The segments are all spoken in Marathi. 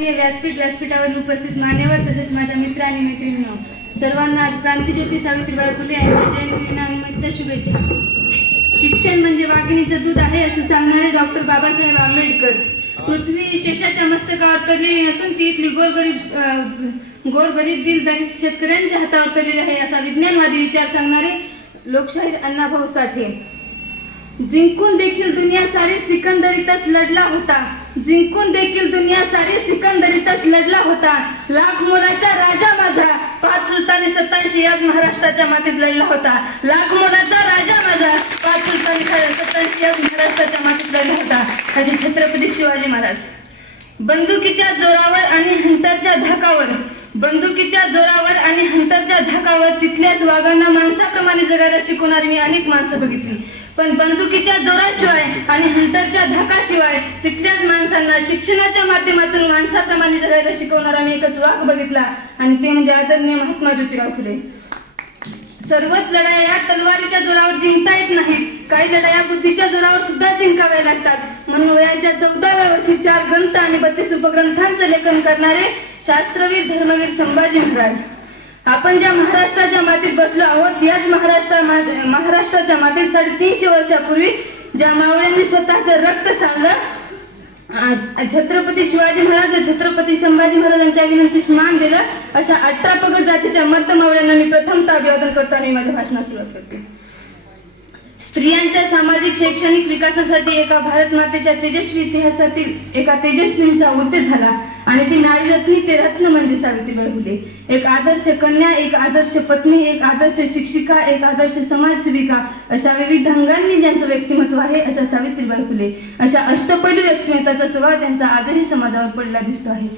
व्यासपीठावर उपस्थित मान्यवर तसेच माझ्या मित्र आणि मैत्रिणींनो, सर्वांना आज क्रांतिज्योती सावित्रीबाई फुले यांच्या जयंती दिनानिमित्त शुभेच्छा. शिक्षण म्हणजे वाघिणीचं दूध आहे असं सांगणारे डॉक्टर बाबासाहेब आंबेडकर. पृथ्वी शेषाच्या मस्तकावर तरलेली नसून ती इथली गोरगरीब दिलदलित शेतकऱ्यांच्या हातावर तरलेली आहे असा विज्ञानवादी विचार सांगणारे लोकशाहीर अण्णाभाऊ साठे. जिंकून देखील दुनिया सारी सिकंदरीतच लढला होता. जिंकून देखील दुनिया सारी सिकंदरीतच लढला होता. लाख मोलाचा राजा माझा 5 सुलतानी 87 याच महाराष्ट्राच्या मातीत लढला होता. लाख मोलाचा राजा माझा 5 सुलतानी 87 याच महाराष्ट्राच्या मातीत लढला होता. असे छत्रपती शिवाजी महाराज. बंदुकीच्या जोरावर आणि हंटरच्या धाकावर, बंदुकीच्या जोरावर आणि हंटरच्या धाकावर तिथल्याच वाघांना माणसाप्रमाणे जगायला शिकवणारी मी अनेक माणसं बघितली. पण बंदुकीच्या जोराशिवाय आणि हंटरच्या धाकाशिवाय तिथल्याच माणसांना शिक्षणाच्या माध्यमातून माणसाप्रमाणे जगायला शिकवणारा मी एकच वाघ बघितला आणि ते म्हणजे आदरणीय महात्मा ज्योतिराव फुले. सर्वच लढाया तलवारीच्या जोरावर जिंकता येत नाहीत. काही लढाया बुद्धीच्या जोरावर सुद्धा जिंकाव्या लागतात. म्हणून वयाच्या 14व्या वर्षी 4 ग्रंथ आणि 32 उपग्रंथांचं लेखन करणारे शास्त्रवीर धर्मवीर संभाजी महाराज. आपण ज्या महाराष्ट्राच्या मातीत बसलो आहोत याच महाराष्ट्राच्या मातीत 350 वर्षापूर्वी ज्या मावळ्यांनी स्वतःचं रक्त सांडलं, छत्रपती शिवाजी महाराज व छत्रपती संभाजी महाराजांच्या विनंतीस मान दिलं, अशा 18 पगड जातीच्या मर्द मावळ्यांना मी प्रथमतः अभिवादन करतो आणि माझ्या भाषणास सुरुवात करते. स्त्रियांच्या सामाजिक शैक्षणिक विकासासाठी एका भारत मातेच्या तेजस्वी इतिहासातील एका तेजस्वींचा उदय झाला आणि ती नारीरत्नी ते रत्न म्हणजे सावित्रीबाई फुले. एक आदर्श कन्या, एक आदर्श पत्नी, एक आदर्श शिक्षिका, एक आदर्श समाजसेविका अशा विविध अंगांनी ज्यांचं व्यक्तिमत्व आहे अशा सावित्रीबाई फुले. अशा अष्टपैलू व्यक्तिमत्वाचा स्वभाव त्यांचा आजही समाजावर पडला दिसतो आहे.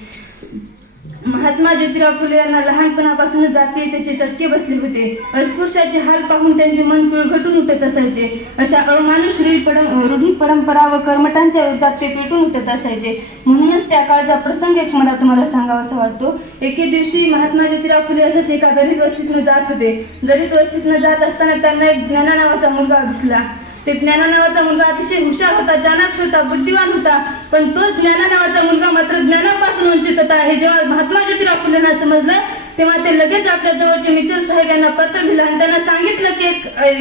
महात्मा ज्योतिराव फुले यांना लहानपणापासून जातीयतेचे चटके बसले होते. अस्पृश्याचे हाल पाहून त्यांचे मन पिळघटून उठत असायचे. अशा अमानुष रूढी परंपरा व कर्मठांच्या विरोधात ते पेटून उठत असायचे. म्हणूनच त्या काळचा प्रसंग एक मला तुम्हाला सांगावासा वाटतो. एके दिवशी महात्मा ज्योतिराव फुले असंच एका दलित वस्तीतून जात होते. दलित वस्तीतून जात असताना त्यांना एक ज्ञाना नावाचा मुलगा दिसला. ते ज्ञाना नावाचा मुलगा अतिशय हुशार होता, चाणाक्ष होता, बुद्धिवान होता. पण तो ज्ञाना नावाचा मुलगा मात्र ज्ञानापासून वंचित होता. हे जेव्हा महात्मा ज्योतिराव फुलेंना समजलं तेव्हा ते लगेच आपल्या जवळचे मिचल साहेब यांना पत्र लिहिलं आणि त्यांना सांगितलं की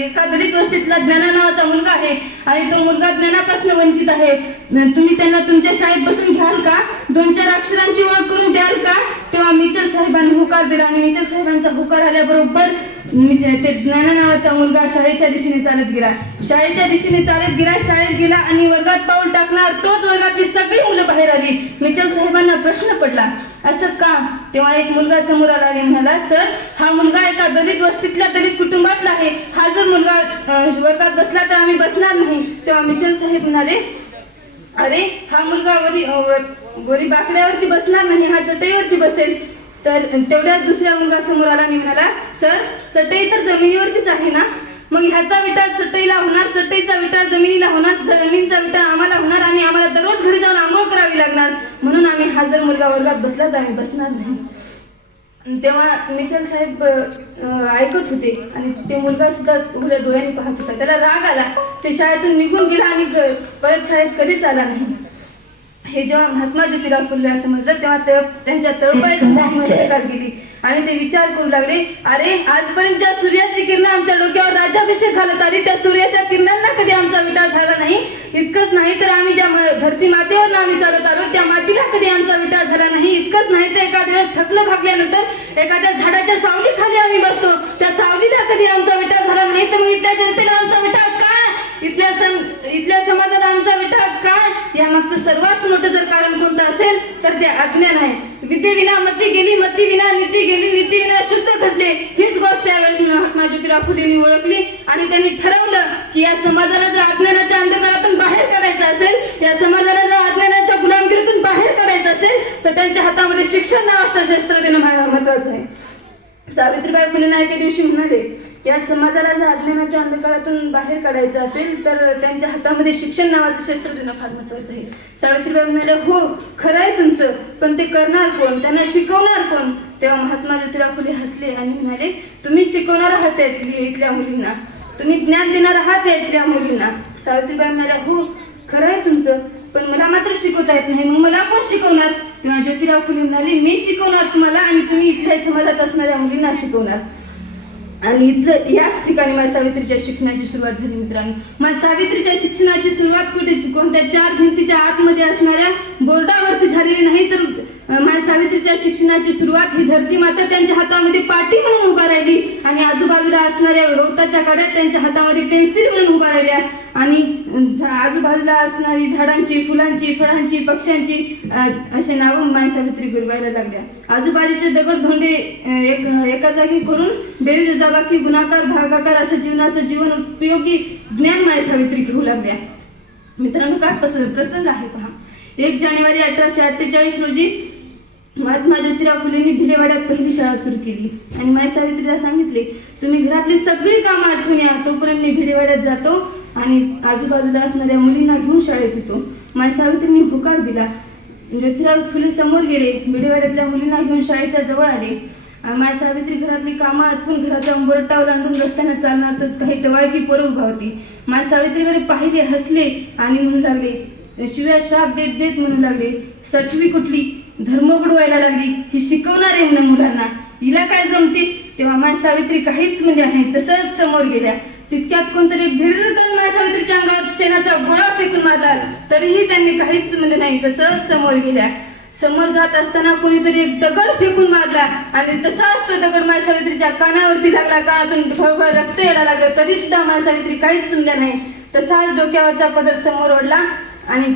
एका दलित वस्तीतला ज्ञाना नावाचा मुलगा आहे आणि तो मुलगा ज्ञानापासून वंचित आहे. तुम्ही त्यांना तुमच्या शाळेत बसून घ्याल का? 2-4 अक्षरांची ओळख करून द्याल का? तेव्हा मिचल साहेबांनी होकार दिला आणि मिचल साहेबांचा होकार आल्याबरोबर ते ज्ञाना नावाचा मुलगा शाळेच्या दिशेने चालत गेला. शाळेत गेला आणि वर्गात पाऊल टाकणार तोच वर्गातली सगळी मुलं बाहेर आली. मिचल साहेबांना प्रश्न पडला, असं का? तेव्हा एक मुलगा समोर आला आणि म्हणाला, सर, हा मुलगा एका दलित वस्तीतल्या दलित कुटुंबातला आहे. हा जर मुलगा वर्गात बसला तर आम्ही बसणार नाही. तेव्हा मिचल साहेब म्हणाले, अरे हा मुलगा वरी बाकड्यावरती बसणार नाही, हा चटईवरती बसेल. तर तेवढ्याच दुसरा मुलगा समोर आला आणि म्हणाला, सर, चटई तर जमिनीवरतीच आहे ना, मग ह्याचा विटा चटईला होणार, चटईचा विटा जमिनीला होणार, जमिनीचा विटा आम्हाला होणार आणि आम्हाला दररोज घरी जाऊन आंघोळ करावी लागणार. म्हणून आम्ही हा जर मुलगा वर्गात बसला तर आम्ही बसणार नाही. तेव्हा मिचल साहेब ऐकत होते आणि ते मुलगा सुद्धा उघड्या डोळ्यांनी पाहत होता. त्याला राग आला. ते शाळेतून निघून गेला आणि परत शाळेत कधीच आला नाही. हे जेव्हा महात्मा ज्योतिराव फुले समजलं तेव्हा त्यांच्या तळपायाची मस्तकात गेली आणि ते विचार करू लागले, अरे आजपर्यंत ज्या सूर्याची किरणं आमच्या डोक्यावर राज्याभिषेक घालत आली त्या सूर्याच्या किरणांना कधी आमचा विटाळ झाला नाही. इतकंच नाही तर आम्ही ज्या धरती मातेवर आम्ही चालत आलो त्या मातीला कधी आमचा विटाळ झाला नाही. इतकंच नाही तर एका दिवस थकलं भागल्यानंतर एखाद्या झाडाच्या सावलीखाली आम्ही बसतो, त्या सावलीला कधी आमचा विटाळ झाला नाही. तर मग इथल्या जनतेला आमचा विटाळ का? इथल्या समाजाला आमचा विटाळ का? यामागचं सर्वात मोठं जर कारण कोणतं असेल तर ते अज्ञान आहे. विद्येविना मती गेली, मती विना नीती गेली, नीती विना शुद्ध घडले. हीच गोष्ट त्यावेळेस महात्मा ज्योतिराव फुलेंनी ओळखली आणि त्यांनी ठरवलं की या समाजाला जर अज्ञानाच्या अंधकारातून बाहेर काढायचं असेल, या समाजाला जर अज्ञानाच्या गुलामगिरीतून बाहेर काढायचं असेल तर त्यांच्या हातामध्ये शिक्षण नावाचं शस्त्र देणं महत्वाचं आहे. सावित्रीबाई फुलेंना एके दिवशी म्हणाले, या समाजाला जर अज्ञानाच्या अंधकारातून बाहेर काढायचं असेल तर त्यांच्या हातामध्ये शिक्षण नावाचं शस्त्र देणं फार महत्वाचं आहे. सावित्रीबाई म्हणाले, हो खरं आहे तुमचं, पण ते करणार कोण? त्यांना शिकवणार कोण? तेव्हा महात्मा ज्योतिराव फुले हसले आणि म्हणाले, तुम्ही शिकवणार आहात इथल्या मुलींना, तुम्ही ज्ञान देणार आहात इथल्या मुलींना. सावित्रीबाई म्हणाल्या, हो खरं आहे तुमचं, पण मला मात्र शिकवता येत नाही. मग मला कोण शिकवणार? तेव्हा ज्योतिराव फुले म्हणाले, मी शिकवणार तुम्हाला आणि तुम्ही इथल्या समाजात असणाऱ्या मुलींना शिकवणार. आणि इथलं याच ठिकाणी माय सावित्रीच्या शिक्षणाची सुरुवात झाली. मित्रांनो, माय सावित्रीच्या शिक्षणाची सुरुवात कोणत्या चार भिंतीच्या आतमध्ये असणाऱ्या बोर्डावरती झालेली नाही, तर माय सावित्रीच्या शिक्षणाची सुरुवात ही धरती माता त्यांच्या हातामध्ये पाटी म्हणून उभा राहिली आणि आजूबाजूला असणाऱ्या गवताच्या कड्या त्यांच्या हातामध्ये पेन्सिल म्हणून उभा राहिल्या आणि आजूबाजूला असणारी झाडांची, फुलांची, फळांची, पक्ष्यांची असे नावं माय सावित्री गुरवायला लागल्या. आजूबाजूचे दगड धोंडे एका जागी करून बेरीज वजाबाकी गुणाकार भागाकार असं जीवन उपयोगी ज्ञान माय सावित्री घेऊ लागल्या. मित्रांनो, काय प्रसंग आहे पहा. 1 जानेवारी 1848 रोजी महात्मा ज्योतिराव फुलेंनी भिडेवाड्यात पहिली शाळा सुरू केली आणि माय सावित्रीला सांगितले, तुम्ही घरातली सगळी कामं आटपून या, तोपर्यंत मी भिडेवाड्यात जातो आणि आजूबाजूला असणाऱ्या मुलींना घेऊन शाळेत येतो. माय सावित्रींनी होकार दिला. ज्योतिराव फुले समोर गेले, भिडेवाड्यातल्या मुलींना घेऊन शाळेच्या जवळ आले. माय सावित्री घरातली कामं आटपून घराचा उंबरठा ओलांडून रस्त्याने चालणार तोच काही टवाळकी पोरं उभा होती. माय सावित्रीकडे पाहिले, हसले आणि म्हणू लागले, शिव्या श्राप देत देत म्हणू लागले, सटवी कुठली, धर्म बुडवायला लागली, ही शिकवणार आहे म्हणून मुलांना, हिला काय जमते. तेव्हा माय सावित्री काहीच म्हणजे नाही, तसंच समोर गेल्या. तितक्यात कोणतरी भिरकन माय सावित्रीच्या अंगावर शेणाचा गोळा फेकून मारला, तरीही त्यांनी काहीच म्हणजे नाही, तसंच समोर गेल्या. समोर जात असताना कोणीतरी एक दगड फेकून मारला आणि तसाच तो दगड माय सावित्रीच्या कानावरती लागला. कानातून फळफळ रक्त यायला लागलं, तरी सुद्धा माय सावित्री काहीच समजल्या नाही. तसाच डोक्यावरचा पदर समोर ओढला आणि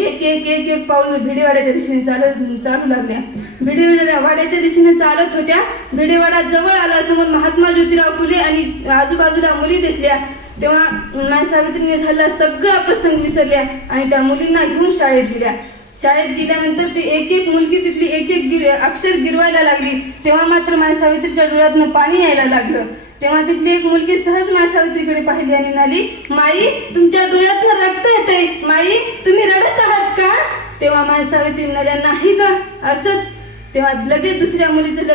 एक एक एक एक पाऊल भिडेवाड्याच्या दिशेने चालू लागल्या. भिडेवाड्याच्या दिशेने चालत होत्या. भिडेवाडा जवळ आला. समोर महात्मा ज्योतिराव फुले आणि आजूबाजूला मुली दिसल्या. तेव्हा माय सावित्रीने झाला सगळा प्रसंग विसरल्या आणि त्या मुलींना घेऊन शाळेत गेल्या. शाळेत गेल्यानंतर ती एक एक मुलगी तिथली एक एक अक्षर गिरवायला लागली. तेव्हा मात्र माय सावित्रीच्या डोळ्यातनं पाणी यायला लागलं. तेव्हा तिथली एक मुलगी सहज माय सावित्रीकडे पाहिली आणि म्हणाली, माई, तुमच्या डोळ्यातनं रक्त येतंय, माई तुम्ही रडत आहात का. तेव्हा माय सावित्री म्हणाल्या, नाही का, असंच. तेव्हा लगेच दुसऱ्या मुलीचं लक्ष